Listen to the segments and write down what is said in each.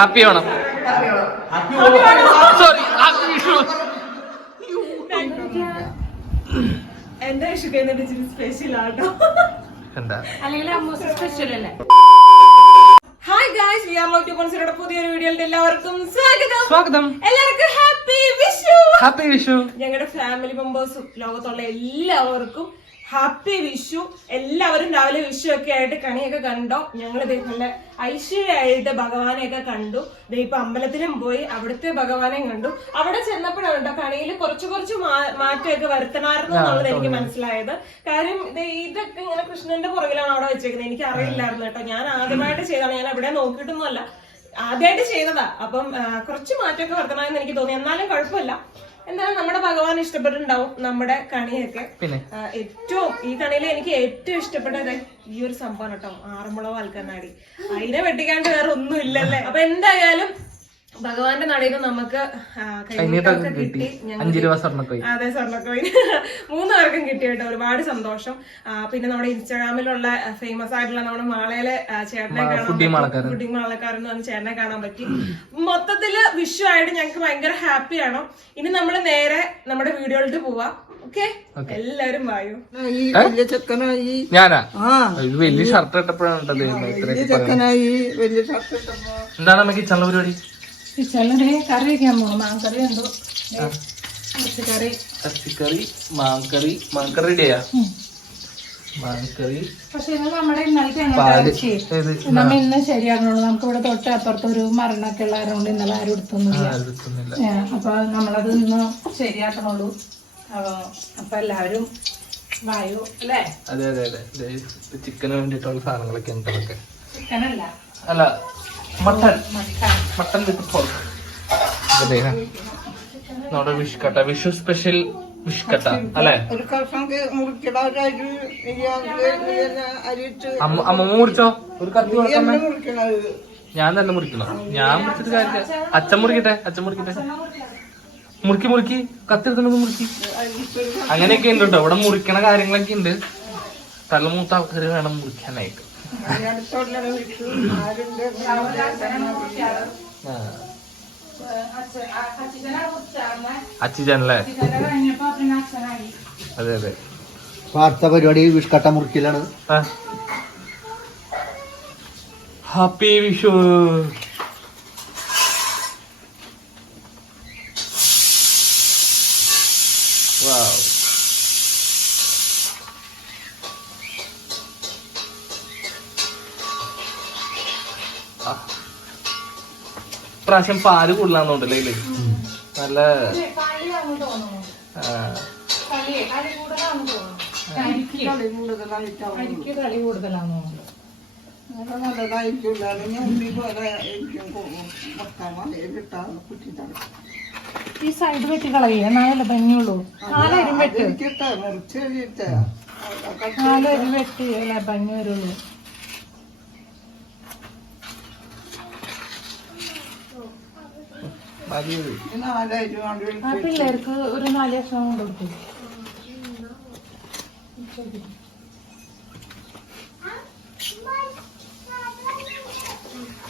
Happy Onam sorry happy Vishu എന്റെ special ആട്ടോ. എന്താ? സ്പെഷ്യൽ അല്ലേ? Hi guys we are love to കോൺസിഡറുടെ പുതിയൊരു വീഡിയോയിലേക്ക് എല്ലാവർക്കും സ്വാഗതം. സ്വാഗതം. എല്ലാവർക്കും ഹാപ്പി വിഷു. ഹാപ്പി വിഷു. ഞങ്ങളുടെ ഫാമിലി മെമ്പേഴ്സും ലോകത്തുള്ള എല്ലാവർക്കും ഹാപ്പി വിഷു. എല്ലാവരും രാവിലെ വിഷു ഒക്കെ ആയിട്ട് കണിയൊക്കെ കണ്ടോ? ഞങ്ങൾ നല്ല ഐശ്വര്യമായിട്ട് ഭഗവാനെയൊക്കെ കണ്ടു. ഇപ്പൊ അമ്പലത്തിലും പോയി അവിടുത്തെ ഭഗവാനെയും കണ്ടു. അവിടെ ചെന്നപ്പോഴാണ് കേട്ടോ കണിയിൽ കുറച്ച് കുറച്ച് മാറ്റമൊക്കെ വരുത്തണമായിരുന്നു എന്നുള്ളത് എനിക്ക് മനസ്സിലായത്. കാര്യം ഇതൊക്കെ ഇങ്ങനെ കൃഷ്ണന്റെ പുറകിലാണ് അവിടെ വെച്ചേക്കുന്നത്. എനിക്ക് അറിയില്ലായിരുന്നു കേട്ടോ. ഞാൻ ആദ്യമായിട്ട് ചെയ്താണ് ഞാൻ എവിടെ നോക്കിയിട്ടൊന്നുമല്ല. ആദ്യമായിട്ട് ചെയ്തതാ. അപ്പം കുറച്ച് മാറ്റമൊക്കെ വരുത്തണമെന്ന് എനിക്ക് തോന്നി. എന്നാലും കുഴപ്പമില്ല. എന്തായാലും നമ്മുടെ ഭഗവാൻ ഇഷ്ടപ്പെട്ടിട്ടുണ്ടാവും നമ്മുടെ കണിയൊക്കെ. പിന്നെ? ഏറ്റവും ഈ കണിയിൽ എനിക്ക് ഏറ്റവും ഇഷ്ടപ്പെട്ടത് ഈ ഒരു സംഭവം കേട്ടോ. ആറന്മുള വാൽക്കണ്ണാടി. അതിനെ വെട്ടിക്കാണ്ട് വേറെ ഒന്നും ഇല്ലല്ലേ അപ്പൊ എന്തായാലും ഭഗവാന്റെ നടയിൽ നിന്ന് നമുക്ക് കിട്ടി. അതെ സ്വർണക്കോയിൻ മൂന്ന് പേർക്കും കിട്ടി കേട്ടോ. ഒരുപാട് സന്തോഷം. പിന്നെ നമ്മുടെ ഇൻസ്റ്റാഗ്രാമിലുള്ള ഫേമസ് ആയിട്ടുള്ള നമ്മുടെ മാളയിലെ ചേട്ടനെ കാണാൻ ഫുഡി മാളക്കാരൻ. ഫുഡിങ് മാളക്കാരൻ വന്ന് ചേട്ടനെ കാണാൻ പറ്റി. മൊത്തത്തിൽ വിഷു ആയിട്ട് ഞങ്ങൾക്ക് ഭയങ്കര ഹാപ്പിയാണ് ഇനി നമ്മൾ നേരെ നമ്മുടെ വീഡിയോയിലോട്ട് പോവാ. എല്ലാരും എല്ലാവരും വായു ഈ വലിയ ചെക്കനായി ഞാനാ? ആ. ഇത് വലിയ ഷർട്ട് ഇട്ടപ്പോഴാണ് കേട്ടത് ഇത്രയൊക്കെ പറയുന്നത്. ചെക്കനായി വലിയ ഷർട്ട് ഇട്ടപ്പോ. എന്താണ് നമുക്ക് ചള്ള പരിപാടി? കിച്ചണിൽ കറി വെക്കാൻ പോകണം മാങ്കറി ഉണ്ടോ കറി ഇറച്ചിക്കറി. മാങ്കറി മാങ്കറി റെഡിയാ മാങ്കറി പക്ഷെ ഇത് നമ്മുടെ ഇന്നലത്തെ നമ്മ ഇന്ന് ശരിയാകണുള്ളൂ. നമുക്ക് ഇവിടെ തൊട്ട് അപ്പുറത്ത് ഒരു മരണമൊക്കെ ഉള്ളതുകൊണ്ട് ഇന്നലെ ആരും എടുത്തൊന്നുമില്ല. അപ്പൊ നമ്മളത് ഇന്ന് ശരിയാക്കണുള്ളൂ. അപ്പൊ എല്ലാവരും വായു അല്ലേ? അതെ അതെ അതെ. ചിക്കന് വേണ്ടിയിട്ടുള്ള സാധനങ്ങളൊക്കെ ഉണ്ട് ചിക്കനല്ല. അല്ല mutton. Mutton. Mutton with pork അതെ. നമ്മുടെ വിഷ്കട്ട. വിഷു സ്പെഷ്യൽ അല്ലേ? കഷ്ണം ഒരു അരി ഇരിയാണ്ട് ഇങ്ങനെ അരിയിട്ട് അമ്മ അമ്മമ്മ മുറിച്ചോ? ഒരു കത്തി ഞാൻ തന്നെ മുറിക്കണം? ഞാൻ മുറിച്ചിട്ട് കാര്യമില്ല. അച്ഛൻ മുറിക്കട്ടെ? അച്ഛൻ മുറിക്കട്ടെ? മുറുക്കി മുറുക്കി. കത്തി മുറുക്കി. അങ്ങനെയൊക്കെ ഉണ്ട് കേട്ടോ ഇവിടെ മുറിക്കണ കാര്യങ്ങളൊക്കെ ഉണ്ട്. തലമൂത്ത ആൾക്കാർ വേണം മുറിക്കാനായിട്ട്. അടുത്തുള്ള വീട്ടിൽ ആരുണ്ട്? ആ. അച്ഛനെ കുറിച്ചാണ് അച്ചിച്ചനല്ലേ അച്ഛനെ കഴിഞ്ഞപ്പോ പിന്നെ അച്ഛനായി അതെ അതെ. അപ്പൊ അടുത്ത പരിപാടി വിഷ്കട്ട മുറിക്കലാണ് ഹാപ്പി വിഷു. പോലെ പാൽ വെക്കാൻ ഇല്ലേ നല്ല ഈ സൈഡ് വെട്ടി കളയേ നാലല്ല ഭംഗിയുള്ളൂ. നാലരി വെട്ടി നാലരി വെട്ടി അല്ലേ ഭംഗി വരുള്ളൂ മതി ഇത്. നാലായിരം കൊണ്ട് ആ പിള്ളേർക്ക് ഒരു നാല് ലക്ഷം കൊണ്ട് കൊടുത്തു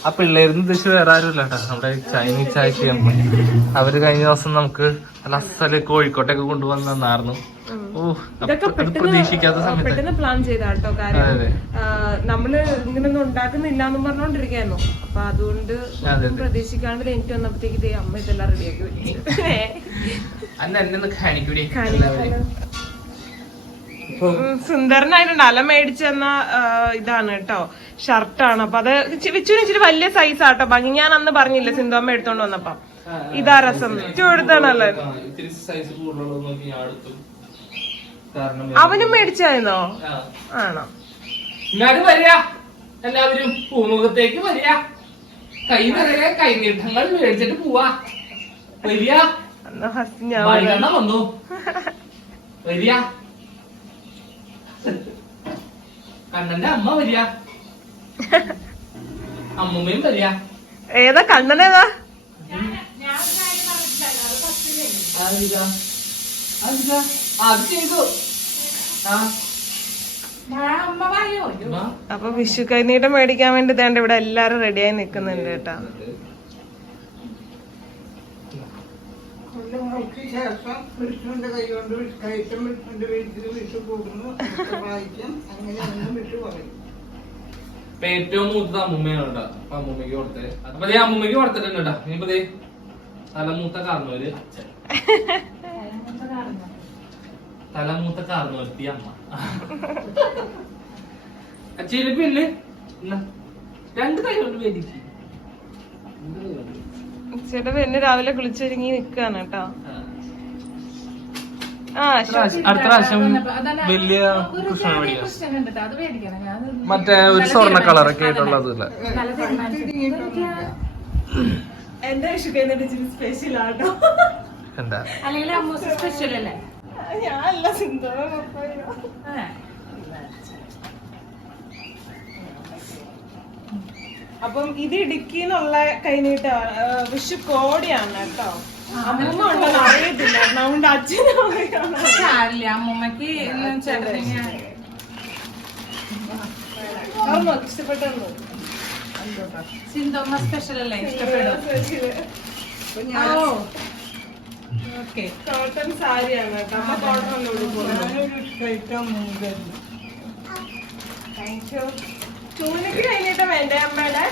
ആ പിള്ളേരുന്ന് ഉദ്ദേശിച്ച് വേറെ ആരുമില്ല കേട്ടോ നമ്മുടെ ചൈനീസ് ചായ ചെയ്യാൻ അവർ കഴിഞ്ഞ ദിവസം നമുക്ക് നല്ല അസൽ കോഴിക്കോട്ടൊക്കെ കൊണ്ടുവന്നു തന്നായിരുന്നു ഓ പ്രതീക്ഷിക്കാത്ത സമയത്ത്. പെട്ടെന്ന് പ്ലാൻ ചെയ്താട്ടോ അതെ. കാര്യം നമ്മൾ ഇങ്ങനൊന്നും ഉണ്ടാക്കുന്നില്ല എന്നും പറഞ്ഞോണ്ടിരിക്കായിരുന്നു. അപ്പൊ അതുകൊണ്ട് പ്രതീക്ഷിക്കാണ്ട് എനിക്ക് വന്നപ്പോഴത്തേക്ക് ഇതേ അമ്മ ഇതെല്ലാം റെഡിയാക്കി വെച്ചു. അന്ന് എന്നെ ഒന്ന് കാണിക്കൂടി. ഉം, സുന്ദരനായിട്ടുണ്ട്. അല മേടിച്ചെന്ന ഇതാണ് കേട്ടോ. ഷർട്ടാണ് അപ്പൊ അത് വിച്ചുവിന് ഇച്ചിരി വലിയ സൈസ് ആട്ടോ. ഭംഗി ഞാൻ അന്ന് പറഞ്ഞില്ല സിന്ധു അമ്മ എടുത്തോണ്ട് വന്നപ്പം. ഇതാ രസം. ഇച്ചു എടുത്താണല്ലേ ഇത്തിരി സൈസ് കൂടുതലുള്ളത് ഞാൻ എടുത്തു. കാരണം അവനും മേടിച്ചായിരുന്നോ? ആണോ? ഇങ്ങോട്ട് വരിക. എല്ലാവരും പൂമുഖത്തേക്ക് വരിക. കൈ നിറയെ കൈനീട്ടങ്ങൾ മേടിച്ചിട്ട് പോവാ. വരിക. മൈലെണ്ണ വന്നു. വരിക. കണ്ണന്റെ അമ്മ വരിക. അമ്മൂമ്മയും വരിക. ഏതാ കണ്ണനേതാ ഏതാ? അത് ചെയ്തു. ആ. അപ്പൊ വിഷു കൈനീട്ട മേടിക്കാൻ വേണ്ടി തേണ്ട ഇവിടെ എല്ലാരും റെഡിയായി നിക്കുന്നുണ്ട് കേട്ടോ. ഏറ്റവും മൂത്തത് അമ്മൂമ്മയാണ് അമ്മൂമ്മക്ക് കൊടുത്തത് അപ്പൊ അമ്മൂമ്മക്ക് കൊടുത്തിട്ടുണ്ട് കേട്ടോ. ഇനിയിപ്പോ തല മൂത്ത കാരണവര് അച്ഛൻ. തലമൂത്ത കാർന്നവരുത്തി അമ്മ. ചെരുപ്പില്ലേ രണ്ട് കൈ കൊണ്ട് വേദിക്ക് ചേട്ടാ എന്നെ രാവിലെ കുളിച്ചൊരുങ്ങി നിക്കാണ് കേട്ടോ. ആ. അടുത്ത പ്രാവശ്യം- വലിയ മറ്റേ ഒരു സ്വർണ കളറൊക്കെ ആയിട്ടുള്ളത് എന്റെ ഇഷ്ടം സ്പെഷ്യൽ ആട്ടോ. എന്താ? അല്ലെങ്കിൽ സ്പെഷ്യൽ അല്ലേ? ഞാനല്ല സിന്ധു. അപ്പം ഇത് ഇടുക്കിന്നുള്ള കൈനീട്ട വിഷു കോടിയാണ് കേട്ടോ. അമ്മ ഉണ്ടെന്ന് അറിയത്തില്ല. അതുകൊണ്ട് അച്ഛനും അമ്മൂമ്മക്ക് ഇഷ്ടപ്പെട്ടു സ്പെഷ്യൽ അല്ലേ? ഇഷ്ടപ്പെടും. ഓക്കെ. കോട്ടൺ സാരിയാണ്. കേട്ടോ അമ്മ കോട്ടൺ അല്ലേ ഉടുക്കുള്ളൂ ഞാനൊരു കയറ്റം മൂന്നല്ല താങ്ക് യു ചൂനക്ക് കഴിഞ്ഞിട്ട് വേണ്ടേ അമ്മയുടെ?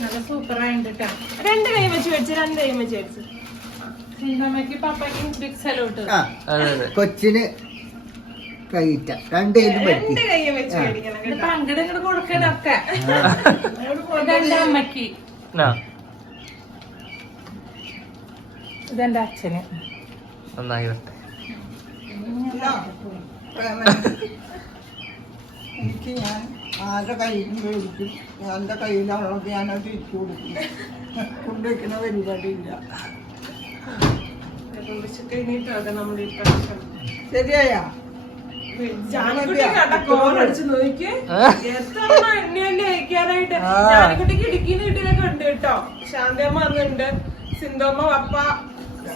നല്ല സൂപ്പറായിട്ട് കേട്ടോ രണ്ട് കൈ വെച്ച് വെച്ച് രണ്ട് കൈ വെച്ച് വെച്ച് സിന്ധമ്മയ്ക്ക് പപ്പയ്ക്കും ബിഗ് സലൂട്ട് ആ അതെ അതെ. കൊച്ചിന് കൈറ്റ രണ്ട് കൈ വെച്ച് മേടിക്കണം പങ്കിട് ഇങ്ങോട്ട് കൊടുക്കണൊക്കെ ഇതെന്റെ അച്ഛന്. നന്നായി വരട്ടെ എനിക്ക് ഞാൻ ആരുടെ കയ്യിൽ മേടിക്കും. എന്റെ കയ്യിലുള്ളത് ഞാനത് തിരിച്ചു കൊടുക്കും. കൊണ്ടുവയ്ക്കുന്ന പരിപാടിയില്ല. ശരിയായ? ജാനക്കുട്ടിക്ക് ഇടുക്കിന്ന് കിട്ടിയതൊക്കെ ഉണ്ട് കേട്ടോ. ശാന്തമ്മ വന്നിട്ടുണ്ട്. സിന്തോമ്മ പപ്പ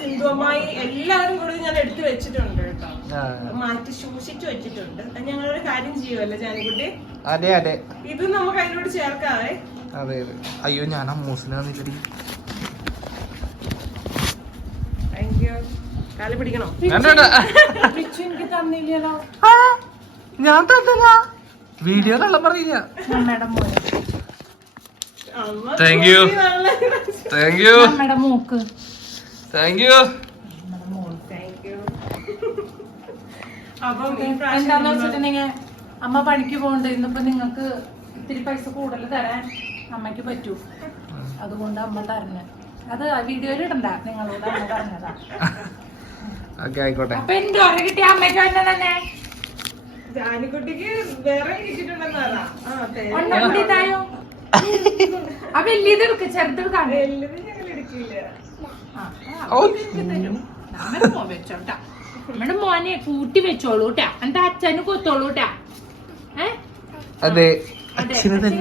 സിന്ധുമ്മായി എല്ലാവരും കൂടി ഞാൻ എടുത്തു വെച്ചിട്ടുണ്ട് കേട്ടോ. മാറ്റി സൂക്ഷിച്ചു വെച്ചിട്ടുണ്ട്. ഞങ്ങളൊരു കാര്യം ചെയ്യുമല്ലോ ജാനിക്കുട്ടി? അതെ അതെ. ഇത് നമുക്ക് അതിനോട് ചേർക്കാവേ. അതെ അതെ. അയ്യോ ഞാൻ കാൽ പിടിക്കണം? വേണ്ട. എനിക്ക് തന്നില്ലല്ലോ. ഞാൻ തന്നില്ല വീഡിയോ കള്ളം പറയില്ല അമ്മയുടെ മോന് അമ്മ താങ്ക് യു നല്ല താങ്ക് യു അമ്മയുടെ മൂക്ക്. താങ്ക് യു എന്താന്ന് വെച്ചിട്ടുണ്ടെങ്കിൽ അമ്മ പണിക്ക് പോകണ്ട. ഇന്നിപ്പോ നിങ്ങൾക്ക് ഇത്തിരി പൈസ കൂടുതൽ തരാൻ അമ്മയ്ക്ക് പറ്റൂ. അതുകൊണ്ട് അമ്മ തരണ. അത് വീഡിയോയിൽ ഇടണ്ട. നിങ്ങളോട് അമ്മ പറഞ്ഞതാ. ആയിക്കോട്ടെ. അപ്പൊ എന്റെ ഓരോ കിട്ടിയ അമ്മയ്ക്ക് തന്നെ തന്നെ? ജാനിക്കുട്ടിക്ക് വേറെ കിട്ടിയിട്ടുണ്ടെന്ന് അപ്പൊ ആ എടുക്ക ചെറുത് ആ വലിയത് എടുക്ക ചെറുതെടുക്കാണ്ട് എല്ലതും ഞങ്ങൾ എടുക്കില്ല. നമ്മുടെ മോൻ വെച്ചോട്ടാ. നമ്മുടെ മോനെ കൂട്ടി വെച്ചോളൂട്ടാ എന്താ അച്ഛന് കൊത്തോളൂട്ടാ ഏ? അതെ. അച്ഛന് തന്നെ.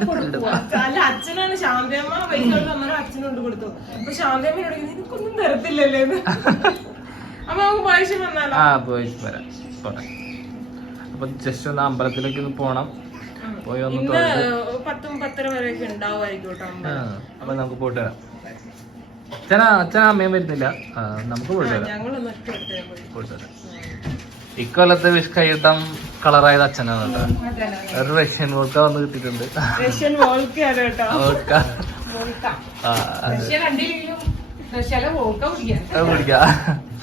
അല്ല അച്ഛനാണ് ശാന്തമ്മ പൈസ അമ്മ അച്ഛനോട് കൊടുത്തു. അപ്പൊ ശാന്തമ്മയോട് നിനക്കൊന്നും തരത്തില്ലല്ലേ അപ്പൊ നമുക്ക് പൈസ വന്നാലോ? ആ പോയി വരാം. പോട്ടെ. അപ്പൊ ജസ്റ്റ് ഒന്ന് അമ്പലത്തിലേക്ക് ഒന്ന് പോണം. പോയി ഒന്ന് പത്തും പത്തര വരെയൊക്കെ ഉണ്ടാവുമായിരിക്കും കേട്ടോ അപ്പൊ നമുക്ക് പോയിട്ട് വരാം. അച്ഛനാ അച്ഛനാ അമ്മയും വരുന്നില്ല. നമുക്ക് ഇക്കൊല്ലത്തെ വിഷ് കൈയിട്ടം കളറായത് അച്ഛനാണ് കേട്ടോ. ഒരു റഷ്യൻ വോൾക്ക വന്ന് കിട്ടിയിട്ടുണ്ട്. റഷ്യൻ വോൾക്ക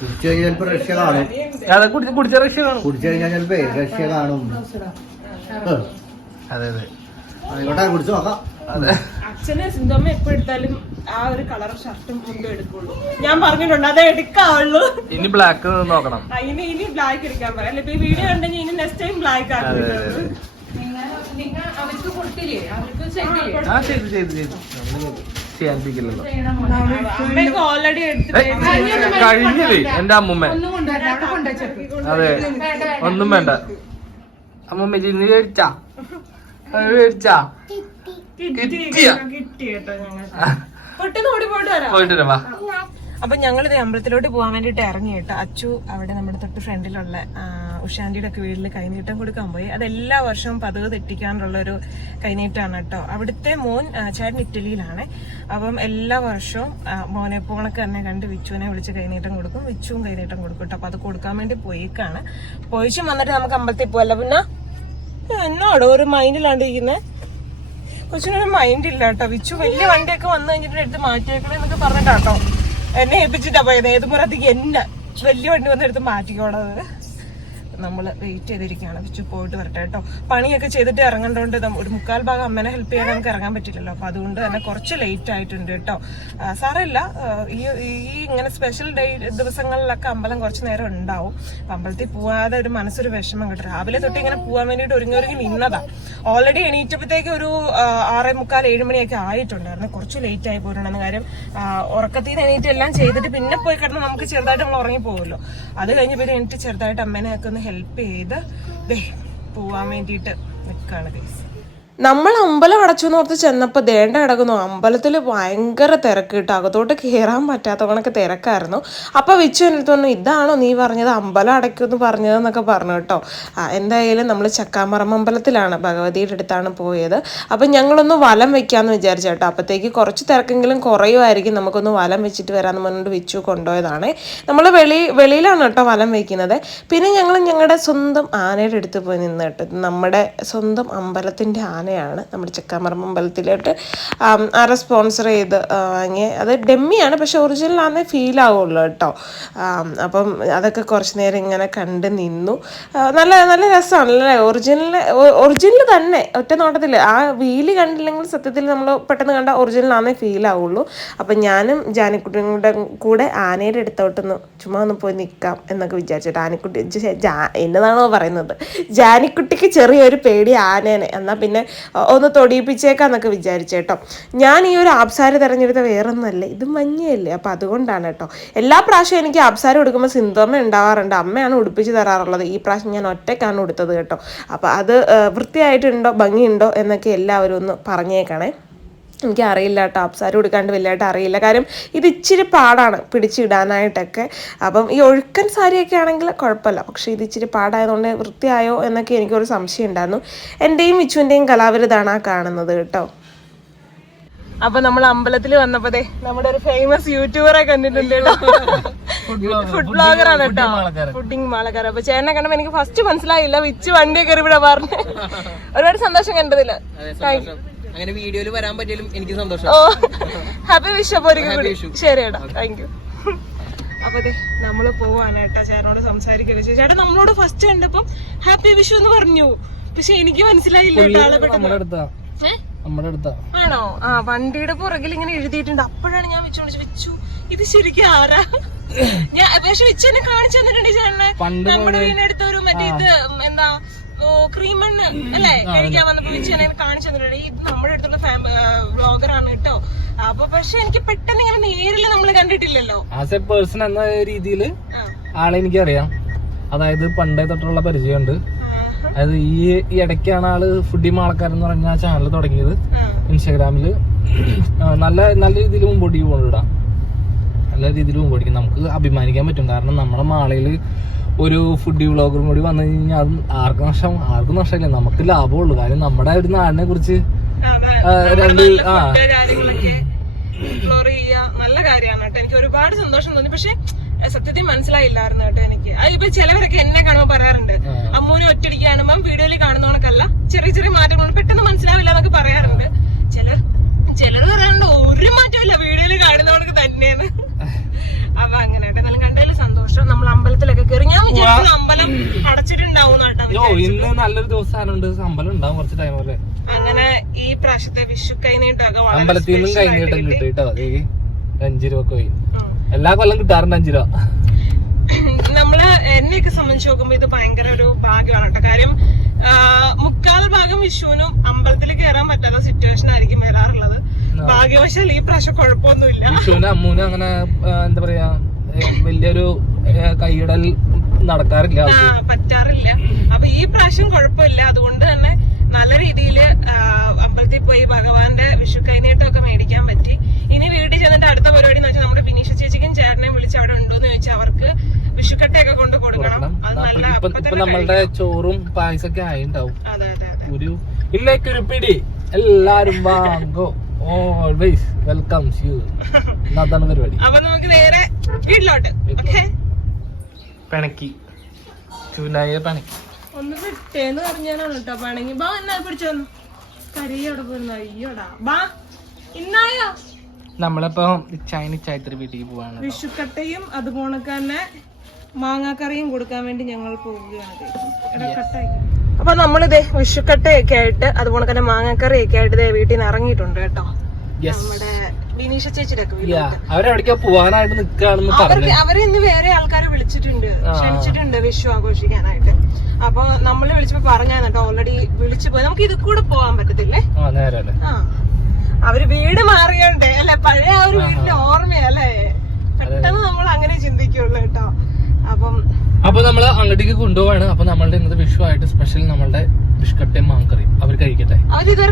കുടിച്ചു കഴിഞ്ഞാൽ ചിലപ്പോ റഷ്യ കാണും. അതെ കുടിച്ച കുടിച്ച റഷ്യ കാണും. കുടിച്ചു കഴിഞ്ഞാൽ ചിലപ്പോ റഷ്യ കാണും. അതെ കുടിച്ചു നോക്കാം. അതെ അച്ഛനെ സിന്ധമ്മ എപ്പോ എടുത്താലും ആ ഒരു കളർ ഷർട്ടും മുണ്ടും എടുക്കുള്ളൂ. ഞാൻ പറഞ്ഞിട്ടുണ്ട് അതേ എടുക്കാവുള്ളൂ. ഇനി ബ്ലാക്ക് നോക്കണം. ഇനി ഇനി ബ്ലാക്ക് എടുക്കാൻ പറയാം. അല്ല ഈ വീഡിയോ ഉണ്ടെങ്കിൽ ഇനി നെക്സ്റ്റ് ടൈം ബ്ലാക്ക് ആക്കും നിങ്ങൾ അവർക്ക് കൊടുത്തില്ലേ? അവർക്ക് ചെയ്യാനിപ്പിക്കില്ലല്ലോ കഴിഞ്ഞില്ലേ? എന്റെ അമ്മുമ്മ. അതെ. ഒന്നും വേണ്ട. അമ്മുമ്മ ഇന്ന് മേടിച്ചാ മേടിച്ചാ കിട്ടിയ? പോയിട്ട് വരാം. വാ. അപ്പൊ ഞങ്ങൾ ഇത് അമ്പലത്തിലോട്ട് പോകാൻ വേണ്ടിട്ട് ഇറങ്ങി കേട്ടോ. അച്ചു അവിടെ നമ്മുടെ തൊട്ട് ഫ്രണ്ടിലുള്ള ഉഷാന്റിയുടെ ഒക്കെ വീട്ടിൽ കൈനീട്ടം കൊടുക്കാൻ പോയി. അത് എല്ലാ വർഷവും പതിവ് തെറ്റിക്കാനുള്ള ഒരു കൈനീട്ടാണ് കേട്ടോ. അവിടുത്തെ മോൻ ചേട്ടൻ ഇറ്റലിയിലാണ്. അപ്പം എല്ലാ വർഷവും മോനെ പോണക്ക് തന്നെ കണ്ട് വിച്ചുവിനെ വിളിച്ച് കൈനീട്ടം കൊടുക്കും. വിച്ചുവും കൈനീട്ടം കൊടുക്കും കേട്ടോ. അപ്പൊ അത് കൊടുക്കാൻ വേണ്ടി പോയിക്കാണ്. പോയിച്ചും വന്നിട്ട് നമുക്ക് അമ്പലത്തിൽ പോവല്ല പിന്നെ? എന്നാടോ ഒരു മൈൻഡിലാണ്ടിരിക്കുന്നത് കൊച്ചിനൊരു മൈൻഡ് ഇല്ല കേട്ടോ. വിച്ചു വലിയ വണ്ടിയൊക്കെ വന്നു കഴിഞ്ഞിട്ട് എടുത്ത് മാറ്റിയേക്കണേ എന്നൊക്കെ പറഞ്ഞിട്ടാട്ടോ. എന്നെ ഏൽപ്പിച്ചിട്ടാ പോയത്. ഏത് മുറത്തേക്ക് എന്നെ വലിയ വണ്ടി വന്നെടുത്ത് മാറ്റിക്കോണത് നമ്മൾ വെയിറ്റ് ചെയ്തിരിക്കുകയാണ്. വിച്ചു പോയിട്ട് വരട്ടെ കേട്ടോ. പണിയൊക്കെ ചെയ്തിട്ട് ഇറങ്ങേണ്ടതുകൊണ്ട് ഒരു മുക്കാൽ ഭാഗം അമ്മനെ ഹെൽപ്പ് ചെയ്യാൻ നമുക്ക് ഇറങ്ങാൻ പറ്റില്ലല്ലോ. അപ്പൊ അതുകൊണ്ട് തന്നെ കുറച്ച് ലേറ്റ് ആയിട്ടുണ്ട് കേട്ടോ. സാറല്ല ഈ ഈ ഇങ്ങനെ സ്പെഷ്യൽ ഡേ ദിവസങ്ങളിലൊക്കെ അമ്പലം കുറച്ച് നേരം ഉണ്ടാവും. അമ്പലത്തിൽ പോവാതെ ഒരു മനസ്സൊരു വിഷമം കിട്ടും. രാവിലെ തൊട്ട് ഇങ്ങനെ പോകാൻ വേണ്ടിട്ട് ഒരുങ്ങി ഒരുങ്ങി നിന്നതാ. ഓൾറെഡി എണീറ്റപ്പോഴത്തേക്ക് ഒരു ആറേ മുക്കാൽ ഏഴ് മണിയൊക്കെ ആയിട്ടുണ്ടായിരുന്നു. കുറച്ച് ലേറ്റ് ആയി പോയിട്ടുണ്ടെന്ന് കാര്യം ഉറക്കത്തിൽ നിന്ന് എണീറ്റ് എല്ലാം ചെയ്തിട്ട് പിന്നെ പോയി കിടന്ന് നമുക്ക് ചെറുതായിട്ട് നമ്മൾ ഉറങ്ങി പോകുമല്ലോ അത് കഴിഞ്ഞ് പിന്നെ എനിക്ക് ചെറുതായിട്ട് അമ്മേനെ ഒക്കെ ഒന്ന് ഹെൽപ്പ് ചെയ്ത് ദേ പോവാൻ വേണ്ടിയിട്ട് നിൽക്കുകയാണ് ഗൈസ് നമ്മൾ അമ്പലം അടച്ചു ഓർത്ത് ചെന്നപ്പോൾ ദേണ്ട കിടക്കുന്നു. അമ്പലത്തിൽ ഭയങ്കര തിരക്ക് കിട്ടും. അകത്തോട്ട് കയറാൻ പറ്റാത്ത കണക്ക് തിരക്കായിരുന്നു. അപ്പോൾ വിച്ചു എന്നിട്ട് പറഞ്ഞു ഇതാണോ നീ പറഞ്ഞത്? അമ്പലം അടയ്ക്കുമെന്ന് പറഞ്ഞതെന്നൊക്കെ പറഞ്ഞു കേട്ടോ. എന്തായാലും നമ്മൾ ചക്കാമറം അമ്പലത്തിലാണ് ഭഗവതിയുടെ അടുത്താണ് പോയത്. അപ്പം ഞങ്ങളൊന്ന് വലം വെക്കാമെന്ന് വിചാരിച്ചു കേട്ടോ. അപ്പോഴത്തേക്ക് കുറച്ച് തിരക്കെങ്കിലും കുറയുമായിരിക്കും. നമുക്കൊന്ന് വലം വെച്ചിട്ട് വരാമെന്ന് പറഞ്ഞുകൊണ്ട് വിച്ചു കൊണ്ടുപോയതാണ്. നമ്മൾ വെളി വെളിയിലാണ് കേട്ടോ വലം വെക്കുന്നത്. പിന്നെ ഞങ്ങൾ ഞങ്ങളുടെ സ്വന്തം ആനയുടെ അടുത്ത് പോയി നിന്ന് കേട്ടോ. നമ്മുടെ സ്വന്തം അമ്പലത്തിന്റെ ആനയാണ് നമ്മുടെ ചെക്കാമറം അമ്പലത്തിലോട്ട് ആരെ സ്പോൺസർ ചെയ്ത് വാങ്ങിയ അത് ഡെമ്മിയാണ് പക്ഷെ ഒറിജിനൽ ആണേ ഫീൽ ആവുള്ളൂ കേട്ടോ. അപ്പം അതൊക്കെ കുറച്ച് നേരം ഇങ്ങനെ കണ്ട് നിന്നു. നല്ല നല്ല രസമാണല്ലേ ഒറിജിനൽ ഒറിജിനൽ തന്നെ ഒറ്റ നോട്ടത്തിൽ ആ വീൽ കണ്ടില്ലെങ്കിൽ സത്യത്തിൽ നമ്മൾ പെട്ടെന്ന് കണ്ട ഒറിജിനൽ ആണേ ഫീൽ ആവുള്ളൂ. അപ്പം ഞാനും ജാനിക്കുട്ടിയുടെ കൂടെ ആനയുടെ അടുത്തോട്ടൊന്ന് ചുമ്മാ ഒന്ന് പോയി നിൽക്കാം എന്നൊക്കെ വിചാരിച്ചിട്ട് ആനക്കുട്ടി ജാ- എന്നതാണോ പറയുന്നത്? ജാനിക്കുട്ടിക്ക് ചെറിയൊരു പേടി ആനേനെ. എന്നാൽ പിന്നെ ഒന്ന് തൊടിയിപ്പിച്ചേക്കാന്നൊക്കെ വിചാരിച്ചേട്ടോ ഞാൻ ഈ ഒരു ആബ്സാരി തിരഞ്ഞെടുത്ത വേറൊന്നല്ല ഇത് മഞ്ഞയല്ലേ? അപ്പം അതുകൊണ്ടാണ് കേട്ടോ. എല്ലാ പ്രാവശ്യവും എനിക്ക് ആബ്സാരി കൊടുക്കുമ്പോൾ സിന്തോമ ഉണ്ടാവാറുണ്ട്. അമ്മയാണ് ഉടുപ്പിച്ച് തരാറുള്ളത്. ഈ പ്രാവശ്യം ഞാൻ ഒറ്റയ്ക്കാണ് ഉടുത്തത് കേട്ടോ. അപ്പം അത് വൃത്തിയായിട്ടുണ്ടോ ഭംഗിയുണ്ടോ എന്നൊക്കെ എല്ലാവരും ഒന്ന് പറഞ്ഞേക്കണേ. എനിക്ക് അറിയില്ല കേട്ടോ. അപ്സാരി കൊടുക്കാണ്ട് വലിയതായിട്ട് അറിയില്ല. കാര്യം ഇത് ഇച്ചിരി പാടാണ് പിടിച്ചിടാനായിട്ടൊക്കെ. അപ്പം ഈ ഒഴുക്കൻ സാരിയൊക്കെ ആണെങ്കിൽ കുഴപ്പമില്ല. പക്ഷേ ഇത് ഇച്ചിരി പാടായതുകൊണ്ട് വൃത്തിയായോ എന്നൊക്കെ എനിക്കൊരു സംശയം ഉണ്ടായിരുന്നു. എന്റെയും വിച്ചുവിന്റെയും കലാവിരുതാണ് ആ കാണുന്നത് കേട്ടോ. അപ്പൊ നമ്മൾ അമ്പലത്തിൽ വന്നപ്പോഴേ നമ്മുടെ ഒരു ഫേമസ് യൂട്യൂബറെ കണ്ടിട്ടുണ്ട് ഫുഡ് ബ്ലോഗർ ആണ് കേട്ടോ. ഫുഡിങ് മാളക്കാർ അപ്പൊ ചേട്ടനെ കണ്ടപ്പോ എനിക്ക് ഫസ്റ്റ് മനസ്സിലായില്ല വിച്ച് വണ്ടിയൊക്കെ ഇവിടെ പറഞ്ഞു ഒരുപാട് സന്തോഷം കണ്ടതില്ല അങ്ങനെ വീഡിയോയിൽ വരാൻ പറ്റിയാലും എനിക്ക് സന്തോഷം. ഓ ഹാപ്പി വിഷ് അപ്പൊ ഒരിക്കൽ കൂടി ശരി താങ്ക് യു അപ്പൊ ദേ നമ്മൾ പോവാനായിട്ടാ ഏട്ടാ ചേട്ടനോട് ചെയ്തു ചേട്ടാ നമ്മളോട് ഫസ്റ്റ് കണ്ടപ്പം ഹാപ്പി വിഷു എന്ന് പറഞ്ഞു. പക്ഷെ എനിക്ക് മനസ്സിലായില്ല ആണോ? ആ വണ്ടിയുടെ പുറകിൽ ഇങ്ങനെ എഴുതിയിട്ടുണ്ട്. അപ്പോഴാണ് ഞാൻ വെച്ചോണ്ട് വെച്ചു ഇത് ശരിക്കും ആരാ? ഞാൻ പക്ഷെ വെച്ച് എന്നെ കാണിച്ചു തന്നിട്ടുണ്ട് ചേട്ടനെ. നമ്മുടെ വീടിനടുത്ത് ഒരു മറ്റേ ഇത് എന്താ ക്രീമണ്ണ്. അല്ലേ? കഴിക്കാൻ വന്നപ്പോ വിളിച്ച് ഞാൻ കാണിച്ചു തന്നിട്ടുണ്ട്. ഇത് നമ്മുടെ അടുത്തുള്ള വ്ളോഗർ ആണ് കേട്ടോ. അപ്പൊ പക്ഷെ എനിക്ക് പെട്ടെന്ന് ഇങ്ങനെ നേരിൽ നമ്മൾ കണ്ടിട്ടില്ലല്ലോ. ആസ് എ പേഴ്സൺ എന്ന രീതിയിൽ. ആളെ എനിക്കറിയാം. അതായത് പണ്ടേ തൊട്ടുള്ള പരിചയമുണ്ട്. അതായത് ഈ ഇടയ്ക്കാണ് ആൾ ഫുഡി മാളക്കാരൻ എന്ന് പറഞ്ഞ ചാനൽ തുടങ്ങിയത്. ഇൻസ്റ്റാഗ്രാമിൽ. നല്ല നല്ല രീതിയിൽ മുമ്പോട്ടേക്ക് പോകണിടാം നല്ല രീതിയിൽ മുമ്പോട്ടേക്ക് നമുക്ക് അഭിമാനിക്കാൻ പറ്റും. കാരണം നമ്മുടെ മാളയിൽ ഒരു ഫുഡി വ്ളോഗറും കൂടി വന്നു കഴിഞ്ഞാൽ ആർക്കും നഷ്ടം ആർക്കും നഷ്ടമില്ല. നമുക്ക് ലാഭമുള്ളൂ. കാര്യം നമ്മുടെ ഒരു നാടിനെ കുറിച്ച് രണ്ട് ആ. എക്സ്പ്ലോർ നല്ല കാര്യമാണ് കേട്ടോ. എനിക്ക് ഒരുപാട് സന്തോഷം തോന്നി. പക്ഷെ സത്യത്തിൽ മനസ്സിലായില്ലായിരുന്നു കേട്ടോ എനിക്ക്. ഇപ്പൊ ചിലവരൊക്കെ എന്നെ കാണുമ്പോൾ പറയാറുണ്ട്. അമ്മൂനെ ഒറ്റടിക്ക് കാണുമ്പോൾ വീഡിയോയിൽ കാണുന്നവണക്കല്ല. ചെറിയ ചെറിയ മാറ്റങ്ങൾ പെട്ടെന്ന് മനസ്സിലാവില്ല എന്നൊക്കെ പറയാറുണ്ട്. ചിലർ ചിലർ പറയാറുണ്ട് ഒരു മാറ്റമില്ല വീഡിയോയിൽ കാണുന്നവർക്ക് തന്നെയാണ്. അപ്പൊ അങ്ങനെ കേട്ടോ. എന്നാലും കണ്ടതിൽ സന്തോഷം നമ്മൾ അമ്പലത്തിലൊക്കെ കയറി ഞാൻ വിചാരിച്ചു അമ്പലം അടച്ചിട്ടുണ്ടാവും ഇന്ന് നല്ലൊരു ദിവസം അമ്പലം ഉണ്ടാവും കുറച്ച് ടൈം വരെ അങ്ങനെ ഈ പ്രാവശ്യത്തെ വിഷു കൈനീട്ടൊക്കെ വളരെ അമ്പലത്തിൽ നിന്നും കഴിഞ്ഞിട്ടും കിട്ടി. അഞ്ചു രൂപ പോയി. എല്ലാ കൊല്ലം കിട്ടാറുണ്ട് അഞ്ചു രൂപ. നമ്മൾ എന്നെയൊക്കെ സംബന്ധിച്ച് നോക്കുമ്പോ ഇത് ഭയങ്കര ഒരു ഭാഗ്യമാണ് കേട്ടോ. കാര്യം മുക്കാൽ ഭാഗം വിഷുവിനും അമ്പലത്തിൽ കയറാൻ പറ്റാത്ത സിറ്റുവേഷൻ ആയിരിക്കും വരാറുള്ളത്. ഭാഗ്യവശാൽ ഈ പ്രാവശ്യം കുഴപ്പമൊന്നുമില്ല. വിഷുവിനും അമ്മൂനും അങ്ങനെ എന്താ പറയാ വലിയൊരു കൈയിടൽ നടക്കാറില്ല പറ്റാറില്ല. അപ്പൊ ഈ പ്രാവശ്യം കുഴപ്പമില്ല. അതുകൊണ്ട് തന്നെ നല്ല രീതിയിൽ അമ്പലത്തിൽ പോയി ഭഗവാന്റെ വിഷു കൈനീട്ടമൊക്കെ മേടിക്കാൻ പറ്റി. ഇനി വീട്ടിൽ ചെന്നിട്ട് അടുത്ത പരിപാടി എന്ന് വെച്ചാൽ നമ്മുടെ ബിനീഷ ചേച്ചിക്കും ചേട്ടനെ വിളിച്ച് അവിടെ ഉണ്ടോ എന്ന് ചോദിച്ചാൽ അവർക്ക് വിഷുക്കട്ടയൊക്കെ കൊണ്ട് കൊടുക്കണം. അത് നല്ല ഇപ്പൊ നമ്മളുടെ ചോറും പായസൊക്കെ ആയിണ്ടാവും. അതെ അതെ അതെ. ഒരു പിടി. എല്ലാരും വാങ്ങോ. ഓൾവേസ് വെൽക്കംസ് യു അതാണ് പരിപാടി. അപ്പൊ നമുക്ക് നേരെ വീട്ടിലോട്ട്. ഓക്കെ പിണക്കി. ചൂനായ പിണക്കി. ഒന്ന് വിട്ടേന്ന് പറഞ്ഞാലാണ് കേട്ടോ പണങ്ങി. ബാ എന്നാ പിടിച്ചു വന്നു കരിയോടെ പോയിരുന്നു അയ്യോടാ. ബാ ഇന്നായോ? നമ്മളിപ്പോ ചൈന ചായത്തിരി വീട്ടിൽ പോവാണ് വിഷുക്കട്ടയും അതുപോലെ തന്നെ മാങ്ങാക്കറിയും കൊടുക്കാൻ വേണ്ടി ഞങ്ങൾ പോവുകയാണ്. അപ്പൊ നമ്മളിതേ വിഷുക്കട്ടയൊക്കെ ആയിട്ട് അതുപോലെ തന്നെ മാങ്ങാക്കറിയൊക്കെ ആയിട്ട് ഇതേ വീട്ടിൽ നിന്ന് ഇറങ്ങിയിട്ടുണ്ട് കേട്ടോ. യെസ് നമ്മുടെ ബിനീഷ ചേച്ചിയുടെ അവരെവിടേക്കാ പോവാനായിട്ട് നിക്കാണെന്ന് പറഞ്ഞു. അവരെ ഇന്ന് വേറെ ആൾക്കാരെ വിളിച്ചിട്ടുണ്ട്. ക്ഷണിച്ചിട്ടുണ്ട് വിഷു ആഘോഷിക്കാനായിട്ട്. അപ്പൊ നമ്മൾ വിളിച്ചപ്പോ പറഞ്ഞാട്ടോ ഓൾറെഡി വിളിച്ചു പോയി. നമുക്ക് ഇത് കൂടെ പോവാൻ പറ്റത്തില്ലേ? അവർ വീട് മാറിയോണ്ടേ അല്ലെ? പഴയ ആ ഒരു വീടിന്റെ ഓർമ്മയല്ലേ? പെട്ടെന്ന് നമ്മൾ അങ്ങനെ ചിന്തിക്കുള്ളൂ കേട്ടോ. അപ്പം അപ്പൊ നമ്മൾ അങ്ങോട്ടേക്ക് കൊണ്ടുപോവാണ്. അപ്പൊ നമ്മളുടെ ഇന്നത്തെ വിഷു ആയിട്ട് സ്പെഷ്യൽ നമ്മളുടെ ബിഷ്കട്ടയും മാങ്കറിയും അവർ കഴിക്കട്ടെ?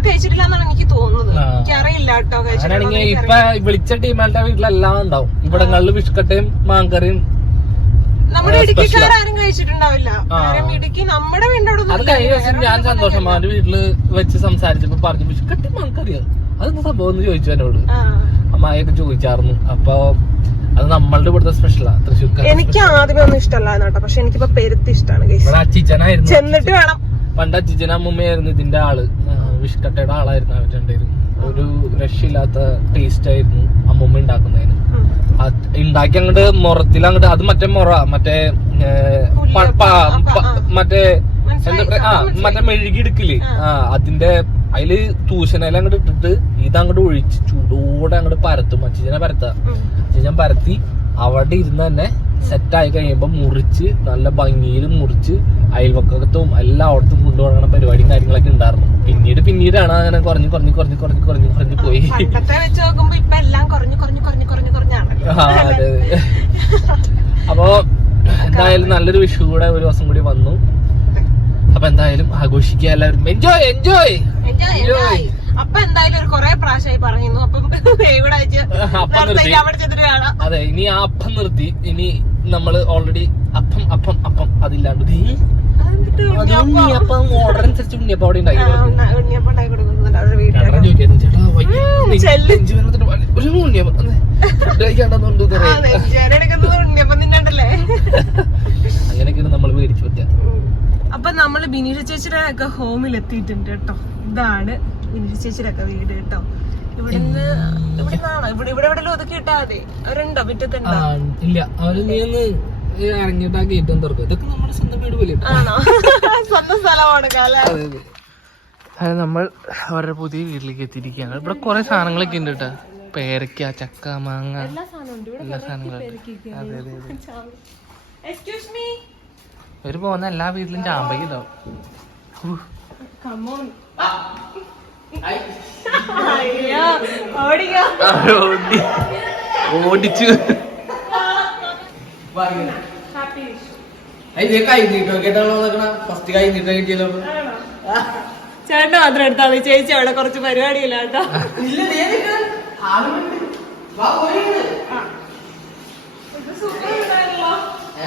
കഴിച്ചിട്ടില്ല എന്നാണ് എനിക്ക് തോന്നുന്നത്. ആ. എനിക്കറിയില്ല കേട്ടോ അങ്ങനെയാണെങ്കിൽ കഴിച്ചിട്ടുണ്ടോ ഇപ്പൊ വിളിച്ച ടീമാലിന്റെ വീട്ടിലെല്ലാം ഉണ്ടാവും. ഇവിടങ്ങളിൽ ബിഷ്കട്ടയും മാങ്കറിയും നമ്മുടെ ആ, ഇടുക്കിക്കാരും കഴിച്ചിട്ടുണ്ടാവില്ല. ഇടുക്കി നമ്മുടെ വീടിന്റെ ഞാൻ സന്തോഷം അവന്റെ വീട്ടിൽ വെച്ച് സംസാരിച്ചപ്പോ പറഞ്ഞു കട്ടി മാങ്കറിയോ. അതെന്താ സംഭവം എന്ന് ചോദിച്ചു എന്നോട്. അമ്മായിയൊക്കെ ചോദിച്ചായിരുന്നു അപ്പൊ അത് നമ്മളുടെ ഇവിടുത്തെ സ്പെഷ്യലാ തൃശ്ശൂർ എനിക്ക് ആദ്യമേ ഒന്നും ഇഷ്ടമല്ലായിരുന്നു കേട്ടോ. പക്ഷെ എനിക്കിപ്പോ പെരുത്ത് ഇഷ്ടമാണ് ചെന്നിട്ട് വേണം. പണ്ട് അച്ചിച്ചൻ അമ്മൂമ്മയായിരുന്നു ഇതിന്റെ ആൾ. വിഷ്കട്ടയുടെ ആളായിരുന്നു അവർ രണ്ടുപേരും. ഒരു രക്ഷയില്ലാത്ത ടേസ്റ്റ് ആയിരുന്നു അമ്മൂമ്മ ഉണ്ടാക്കുന്നതിന്. ഉണ്ടാക്കി അങ്ങോട്ട് മുറത്തിൽ അങ്ങോട്ട് അത് മറ്റേ മുറ മറ്റേ മറ്റേ എന്താ പറയാ? ആ മറ്റേ മെഴുകി എടുക്കില്ലേ ആ അതിന്റെ അതിൽ തൂശനയില അങ്ങോട്ട് ഇട്ടിട്ട് ഇതങ്ങോട്ട് ഒഴിച്ച് ചൂടോടെ അങ്ങോട്ട് പരത്തും. അച്ചിച്ചനെ പരത്താ. അച്ചിച്ചൻ പരത്തി അവിടെ ഇരുന്ന് തന്നെ സെറ്റായി ആയി കഴിയുമ്പോ മുറിച്ച് നല്ല ഭംഗിയിൽ മുറിച്ച് അയൽവക്കത്തും എല്ലായിടത്തും കൊണ്ടുപോകണ പരിപാടി കാര്യങ്ങളൊക്കെ ഉണ്ടായിരുന്നു. പിന്നീട് പിന്നീടാണ് അങ്ങനെ കുറഞ്ഞു കുറഞ്ഞു കുറഞ്ഞ് കുറഞ്ഞ് കുറഞ്ഞ് കുറഞ്ഞ് പോയി. പണ്ടത്തെ വെച്ച് നോക്കുമ്പോ എല്ലാം കുറഞ്ഞു കുറഞ്ഞു കുറഞ്ഞു കുറഞ്ഞു പോയി ആ, അതെ അതെ. അപ്പോ എന്തായാലും നല്ലൊരു വിഷു കൂടെ ഒരു ദിവസം കൂടി വന്നു. അപ്പൊ എന്തായാലും ആഘോഷിക്കുക എല്ലാവരും. Enjoy enjoy enjoy. അപ്പൊ എന്തായാലും ഒരു കൊറേ പ്രാവശ്യമായി പറഞ്ഞിരുന്നു. അപ്പം ഇവിടെ അതെ ഇനി ആ അപ്പം നിർത്തി. ഇനി നമ്മൾ ഓൾറെഡി അപ്പം അപ്പം അപ്പം അതില്ലാണ്ട് ഉണ്ണിയപ്പം? ഓർഡർ അനുസരിച്ച് ഉണ്ണിയപ്പം അവിടെ ഉണ്ടാക്കി ഉണ്ണിയപ്പം ഉണ്ടാക്കി കൊടുക്കുന്നുണ്ട് വീട്ടിൽ ചേട്ടാ ഒരു ഉണ്ണിയപ്പം അങ്ങനെയൊക്കെയാണ് നമ്മൾ മേടിച്ചു പറ്റുക അപ്പൊ നമ്മൾ ബിനീഷ ചേച്ചിയുടെ ഒക്കെ ഹോമിൽ എത്തിയിട്ടുണ്ട് കേട്ടോ. ഇതാണ് ബിനീഷ ചേച്ചിയുടെ ഒക്കെ വീട് കേട്ടോ. ഇവിടുന്ന് ഇവിടുന്നാണോ? ഇവിടെ ഇവിടെ എവിടെയെങ്കിലും ഒതുക്കി ഇട്ടാ മതി. അവരുണ്ടോ? ആ, മുറ്റത്തുണ്ടോ? ഇല്ല. അവർ നീ ഒന്ന് ഇറങ്ങിയിട്ട് ആ ഗേറ്റ് ഒന്ന് തുറക്കും. ഇതൊക്കെ നമ്മുടെ സ്വന്തം വീട് പോലെ ആണോ? സ്വന്തം സ്ഥലമാണ് കാല അത് നമ്മൾ അവരുടെ പുതിയ വീട്ടിലേക്ക് എത്തിയിരിക്കുകയാണ്. ഇവിടെ കുറെ സാധനങ്ങളൊക്കെ ഉണ്ട് കേട്ടോ. പേരക്ക ചക്ക മാങ്ങ. എല്ലാ സാധനങ്ങളും അതെ അതെ അതെ. എക്സ്ക്യൂസ് പോന്ന പോകുന്ന എല്ലാ വീട്ടിലും ചാമ്പയ്ക്ക് ഓടിച്ചു. ഫസ്റ്റ് കൈ നീട്ടം? കിട്ടിയല്ലോ. ചേട്ടൻ മാത്രം എടുത്താൽ മതി ചേച്ചി അവിടെ കുറച്ച് പരിപാടിയില്ല കേട്ടോ. ആ.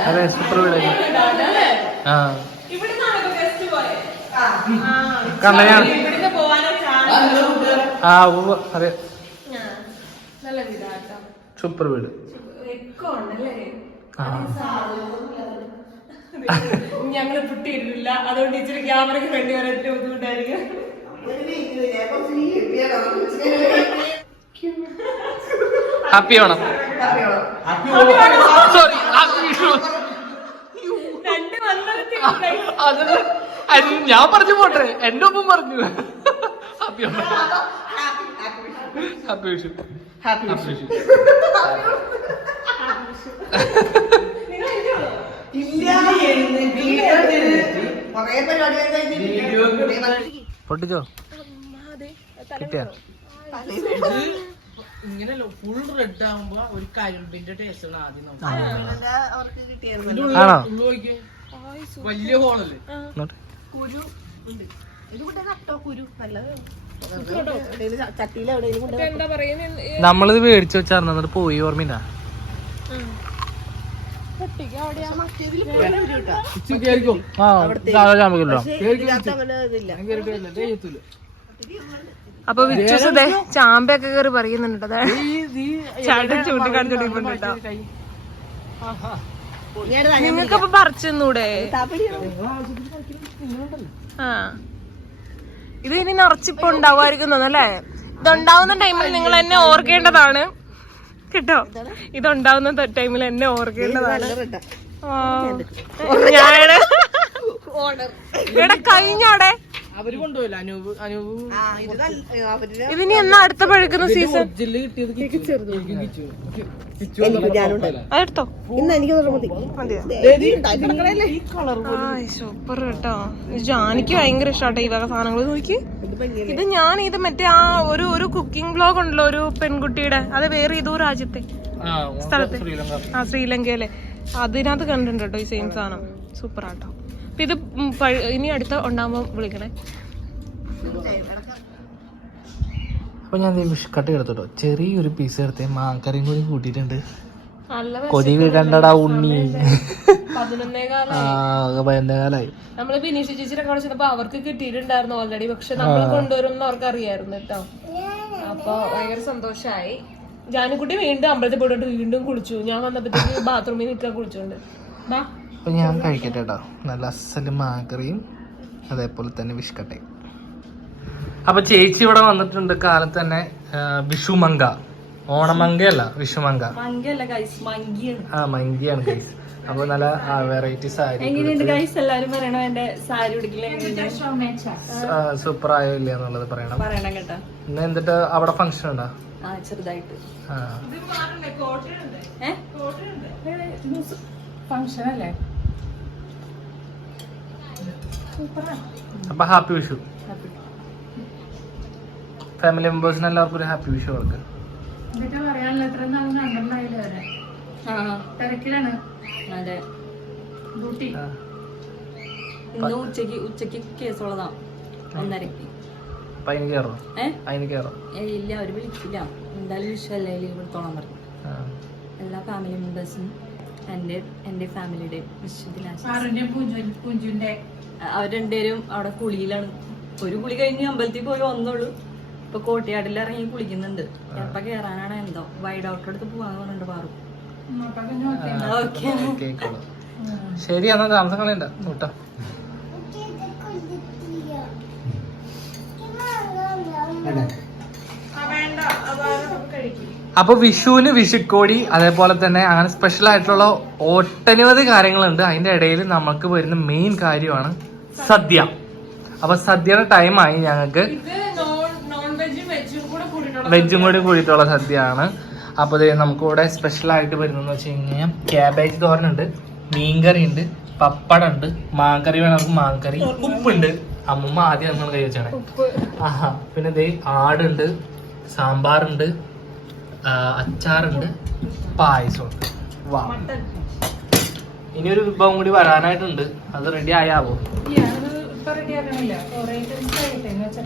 അതെ സൂപ്പർ വീടായി ആ. ആ. കണ്ണനാണ് ഉവ്വ് അതെ. സൂപ്പർ വീട്. ഞങ്ങൾ പുട്ടിയിട്ടില്ല അതുകൊണ്ട് ഇച്ചിരി ക്യാമറയ്ക്ക് വേണ്ടി വരാൻ ബുദ്ധിമുട്ടായിരിക്കും. ഹാപ്പി ഓണം സോറി അത് ഞാൻ പറഞ്ഞു പോട്ടെ. എന്റെ ഒപ്പം പറഞ്ഞു. Happy Onam happy Vishu happy Vishu പൊട്ടിച്ചോ? കിട്ടിയ? ഇങ്ങനെയല്ല ഫുൾ റെഡ് ആവുമ്പോ ഒരു കരിമ്പിന്റെ ടേസ്റ്റ് ആണ് ആദ്യം നമുക്ക് അവർക്ക് കിട്ടിയായിരുന്നു. ഇതിന്റെ ഉള്ളിൽ ആണോ? ഉള്ളു നോക്കിയേ. വലിയ ഹോളല്ലേ ഇങ്ങോട്ട്. എന്താ പറയുന്നത് നമ്മളിത് മേടിച്ചു വെച്ചായിരുന്നു എന്നിട്ട് പോയി ഓർമ്മയില്ല ആ. ഇതാ ചാമ്പക്കല്ലോ അപ്പൊ വിശ്വസതേ ചാമ്പയൊക്കെ കയറി പറയുന്നുണ്ട്. ചേട്ടൻ ചൂണ്ടിക്കാണിച്ചോണ്ടിരിക്കുന്നുണ്ട് നിങ്ങൾക്കപ്പൊ പറിച്ചൂടെ ആ. ഇത് ഇനി നിറച്ചിപ്പോ ഉണ്ടാവുമായിരിക്കും അല്ലേ? ഇതുണ്ടാവുന്ന ടൈമിൽ നിങ്ങൾ എന്നെ ഓർക്കേണ്ടതാണ്. കേട്ടോ? ഇതുണ്ടാവുന്ന ടൈമിൽ എന്നെ ഓർക്കേണ്ടതാണ്. ഞാൻ ഞാൻ ഇവിടെ കഴിഞ്ഞോടെ. അവർ കൊണ്ടുപോയില്ല? അനൂപ് അനൂപ് ഇതിനി എന്നാ അടുത്ത പഴുക്കുന്ന സീസൺ ജില്ല കിട്ടിയത് കിച്ചു. എനിക്കും അതെടുത്തോ. സൂപ്പർ കേട്ടോ. ജാനിക്ക് ഭയങ്കര ഇഷ്ടാട്ടോ ഈ വക സാധനങ്ങൾ നോക്കി ഇത് ഞാൻ ഇത് മറ്റേ ആ ഒരു ഒരു കുക്കിംഗ് ബ്ലോഗ് ഉണ്ടല്ലോ ഒരു പെൺകുട്ടിയുടെ. അത് വേറെ ഏതോ രാജ്യത്തെ സ്ഥലത്തെ. ശ്രീലങ്ക. ആ ശ്രീലങ്കയിലെ. അതിനകത്ത് കണ്ടിട്ടുണ്ട് കേട്ടോ ഈ സെയിം സാധനം. സൂപ്പർ ആട്ടോ. ഇത് ഇനി അടുത്ത ഉണ്ടാകുമ്പോ വിളിക്കണേ. അപ്പൊ ഞാൻ വിഷ്കട്ട് എടുത്തോട്ടോ. ചെറിയൊരു പീസ് എടുത്ത് മാങ്കറിയും കൂടി കൂട്ടിയിട്ടുണ്ട്. നല്ല കൊതി കണ്ടടാ ഉണ്ണി. പതിനൊന്നേകാലായി. നമ്മൾ ബിനീഷ് ചേച്ചിയുടെ അവിടെ ചെന്നപ്പോ അവർക്ക് കിട്ടിയിട്ടുണ്ടായിരുന്നു ഓൾറെഡി പക്ഷെ നമ്മൾ കൊണ്ടുവരും അവർക്ക് അറിയായിരുന്നു കേട്ടോ. അപ്പൊ ഭയങ്കര സന്തോഷായി. ജാനുക്കുട്ടി വീണ്ടും അമ്പലത്തിൽ പോയിട്ട് വീണ്ടും കുളിച്ചു. ഞാൻ വന്നപ്പോഴത്തേക്ക് ബാത്റൂമിൽ നിൽക്കാൻ കുളിച്ചോണ്ട്. ബാ. അപ്പൊ ഞാൻ കഴിക്കട്ടെ കേട്ടോ. നല്ല അസൽ മാങ്കറിയും അതേപോലെ തന്നെ വിഷ്കട്ടയും അപ്പോൾ ചേച്ചി ഇവിടെ വന്നിട്ടുണ്ട് കാലത്ത് തന്നെ വിഷുമങ്ക ഓണമങ്കയല്ല വിഷുമങ്ക ആ മങ്കിയാണ് ഗൈസ് അപ്പൊ നല്ല വെറൈറ്റി സാരി സൂപ്പർ ആയോ ഇല്ല എന്നുള്ളത് പറയണം. പറയണം കേട്ടോ. ഇന്ന് എന്നിട്ട് അവിടെ ഫംഗ്ഷൻ ഉണ്ടോ? ആ ചെറുതായിട്ട്. ഫംഗ്ഷൻ അല്ലേ? അപ്പൊ ഹാപ്പി വിഷു ഫാമിലി മെമ്പേഴ്സിന് എല്ലാവർക്കും ഒരു ഹാപ്പി വിഷു അവർക്ക്. ഉച്ചയ്ക്ക് ഒന്നരക്ക്. അതിന് കയറും അതിന് കയറും ഇല്ല അവർ എന്തായാലും വിഷു അല്ലേ? ലീവ് എടുത്തോളാൻ പറഞ്ഞു. എല്ലാ ഫാമിലി മെമ്പേഴ്സും എന്റെ എന്റെ ഫാമിലിയുടെ വിഷു അവർ രണ്ടുപേരും അവിടെ കുളിയിലാണ്. ഒരു കുളി കഴിഞ്ഞ് അമ്പലത്തിൽ പോയി വന്നുള്ളൂ ഇപ്പൊ കോട്ടയാടിൽ ഇറങ്ങി കുളിക്കുന്നുണ്ട്. എപ്പ കേറാനാണ് എന്തോ. വൈഡ് ഔട്ട് എടുത്ത് പോവാന്ന് പറഞ്ഞിട്ട് പാറു. ശരി എന്നാ താമസം കളയണ്ട. കൂട്ടാ അപ്പൊ വിഷുവിന് വിഷുക്കോടി അതേപോലെ തന്നെ അങ്ങനെ സ്പെഷ്യൽ ആയിട്ടുള്ള ഒട്ടനവധി കാര്യങ്ങളുണ്ട്. അതിന്റെ ഇടയിൽ നമുക്ക് വരുന്ന മെയിൻ കാര്യമാണ് സദ്യ. അപ്പൊ സദ്യയുടെ ടൈമായി ഞങ്ങൾക്ക് ഇത് വെജും കൂടെ കൂടിയിട്ടുള്ള സദ്യയാണ്. അപ്പോൾ ദേ നമുക്ക് ഇവിടെ സ്പെഷ്യൽ ആയിട്ട് വരുന്നതെന്ന് വെച്ച് കഴിഞ്ഞാൽ ക്യാബേജ് തോരനുണ്ട് മീൻകറി ഉണ്ട് പപ്പടം ഉണ്ട് മാങ്കറി വേണമെങ്കിൽ മാങ്കറി ഉപ്പുണ്ട്. അമ്മമ്മ ആദ്യം നമ്മൾ കൈ വെച്ചാണ് ആഹാ പിന്നെ ദേ ആടുണ്ട് സാമ്പാറുണ്ട് അച്ചാറുണ്ട് പായസമുണ്ട്. വാ. ഇനി ഒരു വിഭവം കൂടി വരാനായിട്ടുണ്ട്. അത് റെഡി ആയാവോ?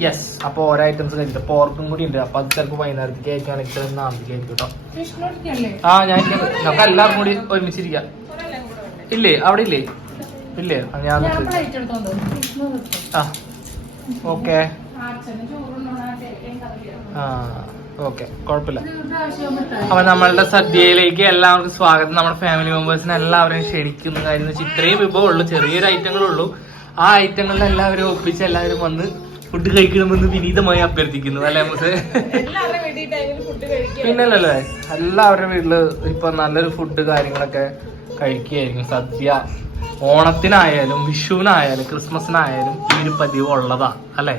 യെസ് അപ്പൊ ഓരോ ഐറ്റംസ് കഴിച്ചിട്ട് പോർക്കും കൂടി ഉണ്ട്. അപ്പൊ അത് ചിലപ്പോ വൈകുന്നേരത്തേക്ക് ആയിരിക്കും ചിലപ്പോൾ നാളത്തേക്ക് കേട്ടോ ആ ഞാൻ. നമുക്ക് എല്ലാവർക്കും കൂടി ഒരുമിച്ചിരിക്കാം. ഇല്ലേ? അവിടെ ഇല്ലേ? ഇല്ലേ? ഞാൻ ആ. ഓക്കെ ആ. ഓക്കെ കുഴപ്പമില്ല അപ്പൊ നമ്മളുടെ സദ്യയിലേക്ക് എല്ലാവർക്കും സ്വാഗതം. നമ്മുടെ ഫാമിലി മെമ്പേഴ്സിനെ എല്ലാവരെയും ക്ഷണിക്കുന്ന. കാര്യം വെച്ചാൽ ഇത്രയും വിഭവം ഉള്ളൂ ചെറിയൊരു ഐറ്റങ്ങളേ ഉള്ളൂ. ആ ഐറ്റങ്ങളിൽ എല്ലാവരും ഒപ്പിച്ച് എല്ലാവരും വന്ന് ഫുഡ് കഴിക്കണമെന്ന് വിനീതമായി അഭ്യർത്ഥിക്കുന്നു. അല്ലേ മുസേ? പിന്നല്ലേ എല്ലാവരുടെ വീട്ടിൽ ഇപ്പൊ നല്ലൊരു ഫുഡ് കാര്യങ്ങളൊക്കെ കഴിക്കുകയായിരിക്കും സദ്യ ഓണത്തിനായാലും വിഷുവിനായാലും ക്രിസ്മസിനായാലും ഈ ഒരു പതിവ് ഉള്ളതാ. അല്ലേ?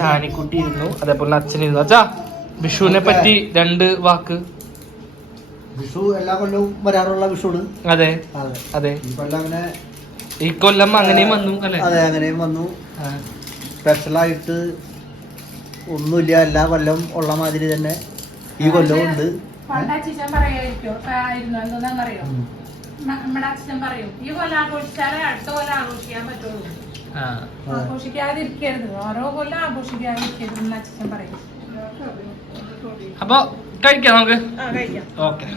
ചാനിക്കുട്ടി ഇരുന്നു. അതേപോലെ അച്ഛൻ ഇരുന്നു. അച്ഛാ വിഷുവിനെ പറ്റി രണ്ട് വാക്ക്. വിഷു എല്ലാ കൊല്ലവും വരാറുള്ള വിഷുണ് അതെ. അതെ. അതെ. ഈ കൊല്ലം അങ്ങനെ ഈ കൊല്ലം അങ്ങനെയും വന്നു അല്ലേ? അതെ അങ്ങനെയും വന്നു. സ്പെഷ്യലായിട്ട് ഒന്നുമില്ല എല്ലാ കൊല്ലം ഉള്ള മാതിരി തന്നെ ഈ കൊല്ലവും ഉണ്ട്. നമ്മുടെ അച്ഛൻ പറയും ഈ കൊല്ലം ആഘോഷിച്ചാലേ അടുത്ത കൊല്ലം ആഘോഷിക്കാൻ പറ്റുള്ളൂ. ആഘോഷിക്കാതിരിക്കരുത്. ഓരോ കൊല്ലം ആഘോഷിക്കാതിരിക്കരുത് എന്ന് അച്ഛൻ പറയും. അപ്പൊ കഴിക്കാം നമുക്ക്? ആ കഴിക്കാം. ഓക്കെ.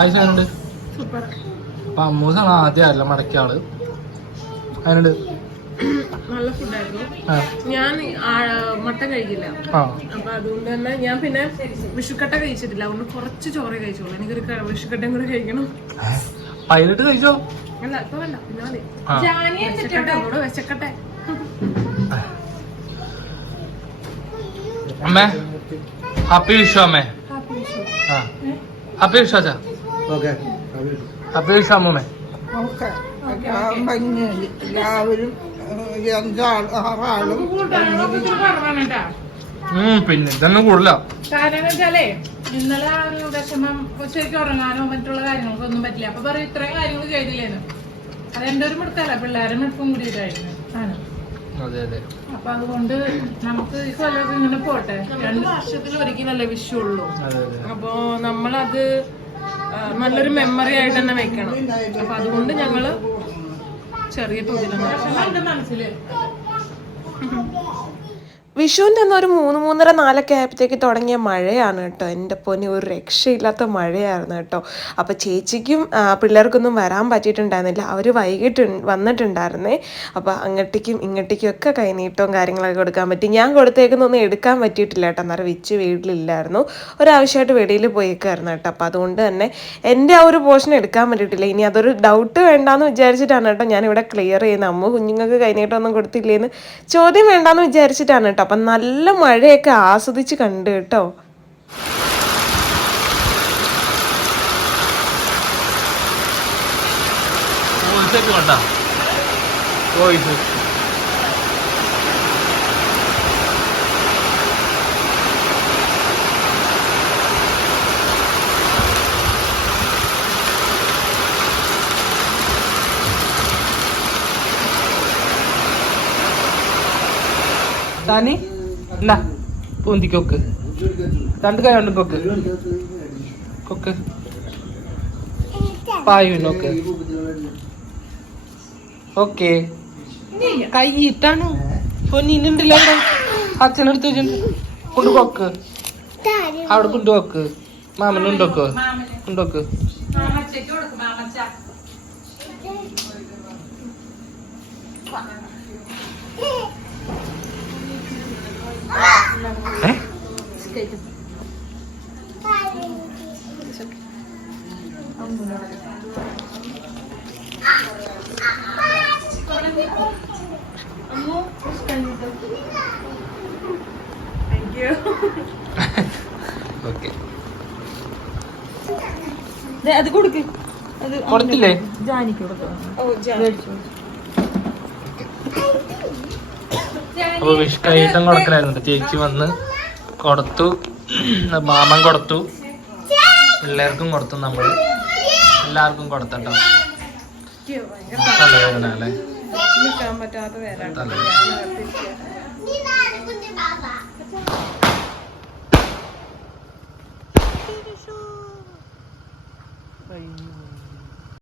എങ്ങനുണ്ട്? അപ്പൊ അമ്മൂസാണ് ആദ്യം അല്ല മടക്കിയ ആൾ. അതിനുണ്ട് നല്ല ഫുഡായിരുന്നു. ഞാൻ മട്ട മട്ടൻ കഴിക്കില്ല അപ്പൊ അതുകൊണ്ട് തന്നെ ഞാൻ പിന്നെ വിഷുക്കട്ട കഴിച്ചിട്ടില്ല. അതുകൊണ്ട് കുറച്ച് ചോറേ കഴിച്ചോളൂ എനിക്കൊരു വിഷുക്കട്ടയും കൂടെ കഴിക്കണം. പൈലറ്റ് കഴിച്ചോ? അമ്മേ ഹാപ്പി വിഷു അമ്മേ. ആ. ഹാപ്പി വിഷു അച്ഛാ. Okay happy Vishu. കഴിഞ്ഞ് എല്ലാവരും പിന്നെ ഇതൊന്നും കാരണം വെച്ചാലേ ഇന്നലെ ആ ഒരു വിഷമം ശരിക്കും ഉറങ്ങാനോ മറ്റുള്ള കാര്യങ്ങൾക്കോ ഒന്നും പറ്റില്ല. അപ്പൊ പറയും ഇത്രയും കാര്യങ്ങൾ ചെയ്തില്ലേന്ന്. അത് എന്റെ ഒരു മിടുക്കല്ല പിള്ളേരെ മിടുക്കും കൂടിയിട്ടായിരുന്നു ആണ്. അതെ അതെ. അപ്പൊ അതുകൊണ്ട് നമുക്ക് ഈ കൊല്ലമൊക്കെ ഇങ്ങനെ പോട്ടെ. രണ്ട് വർഷത്തിൽ ഒരിക്കലല്ലേ വിഷു ഉള്ളൂ അപ്പോ നമ്മളത് നല്ലൊരു മെമ്മറി ആയിട്ട് തന്നെ വെക്കണം. അപ്പൊ അതുകൊണ്ട് ഞങ്ങൾ ചെറിയ തോതിലാണ് മനസ്സിൽ. വിഷുവിന്റെ അന്ന് ഒരു മൂന്ന് മൂന്നര നാലൊക്കെ ആയപ്പോഴത്തേക്ക് തുടങ്ങിയ മഴയാണ് കേട്ടോ. എന്റെ പൊന്നി ഒരു രക്ഷയില്ലാത്ത മഴയായിരുന്നു കേട്ടോ. അപ്പോൾ ചേച്ചിക്കും പിള്ളേർക്കൊന്നും വരാൻ പറ്റിയിട്ടുണ്ടായിരുന്നില്ല. അവർ വൈകിട്ട് വന്നിട്ടുണ്ടായിരുന്നേ. അപ്പോൾ അങ്ങോട്ടേക്കും ഇങ്ങോട്ടേക്കും ഒക്കെ കൈനീട്ടവും കാര്യങ്ങളൊക്കെ കൊടുക്കാൻ പറ്റി. ഞാൻ കൊടുത്തേക്കുന്നൊന്നും എടുക്കാൻ പറ്റിയിട്ടില്ല കേട്ടോ. അന്നേരം വിച്ച് വീട്ടിലില്ലായിരുന്നു. ഒരാവശ്യമായിട്ട് വെളിയിൽ പോയേക്കായിരുന്നു കേട്ടോ. അപ്പോൾ അതുകൊണ്ട് തന്നെ എന്റെ ആ ഒരു പോർഷൻ എടുക്കാൻ പറ്റിയിട്ടില്ല. ഇനി അതൊരു ഡൗട്ട് വേണ്ടാന്ന് വിചാരിച്ചിട്ടാണ് കേട്ടോ ഞാനിവിടെ ക്ലിയർ ചെയ്യുന്നത്. അമ്മ കുഞ്ഞുങ്ങൾക്ക് കൈനീട്ടമൊന്നും കൊടുത്തില്ലേന്ന് ചോദ്യം വേണ്ടാന്ന് വിചാരിച്ചിട്ടാണ് കേട്ടോ. അപ്പം നല്ല മഴയൊക്കെ ആസ്വദിച്ച് കണ്ട് കേട്ടോ. ഓ വേണ്ട വോയിസ് താനി പൂന്തി കൊക്ക്. രണ്ട് കൈ കൊണ്ടും കൊക്ക്. കൊക്ക്. പായു നോക്ക് ഓക്കെ. കൈ ഇട്ടാണ്. പൊന്നിന്നുണ്ടല്ലോ അച്ഛനടുത്ത് വെച്ചിട്ടുണ്ട്. കൊണ്ട് കൊണ്ടുപോക്ക് അവിടെ കൊണ്ടുപോക്ക് മാമനുണ്ടോക്ക് ഉണ്ടോക്ക് മാമച്ചയ്ക്ക് കൊടുക്കും ഓക്കെ അത് കൊടുക്ക്. അത് കൊടുത്തില്ലേ? ജാനിക്ക് കൊടുക്കണം അപ്പൊ വിഷ് കൈട്ടം കൊടുക്കണായിരുന്നു ചേച്ചി വന്ന് കൊടുത്തു. മാമൻ കൊടുത്തു. പിള്ളേർക്കും കൊടുത്തു നമ്മൾ എല്ലാവർക്കും കൊടുത്തട്ടോ. തലവേദന അല്ലേ? തലവേദന.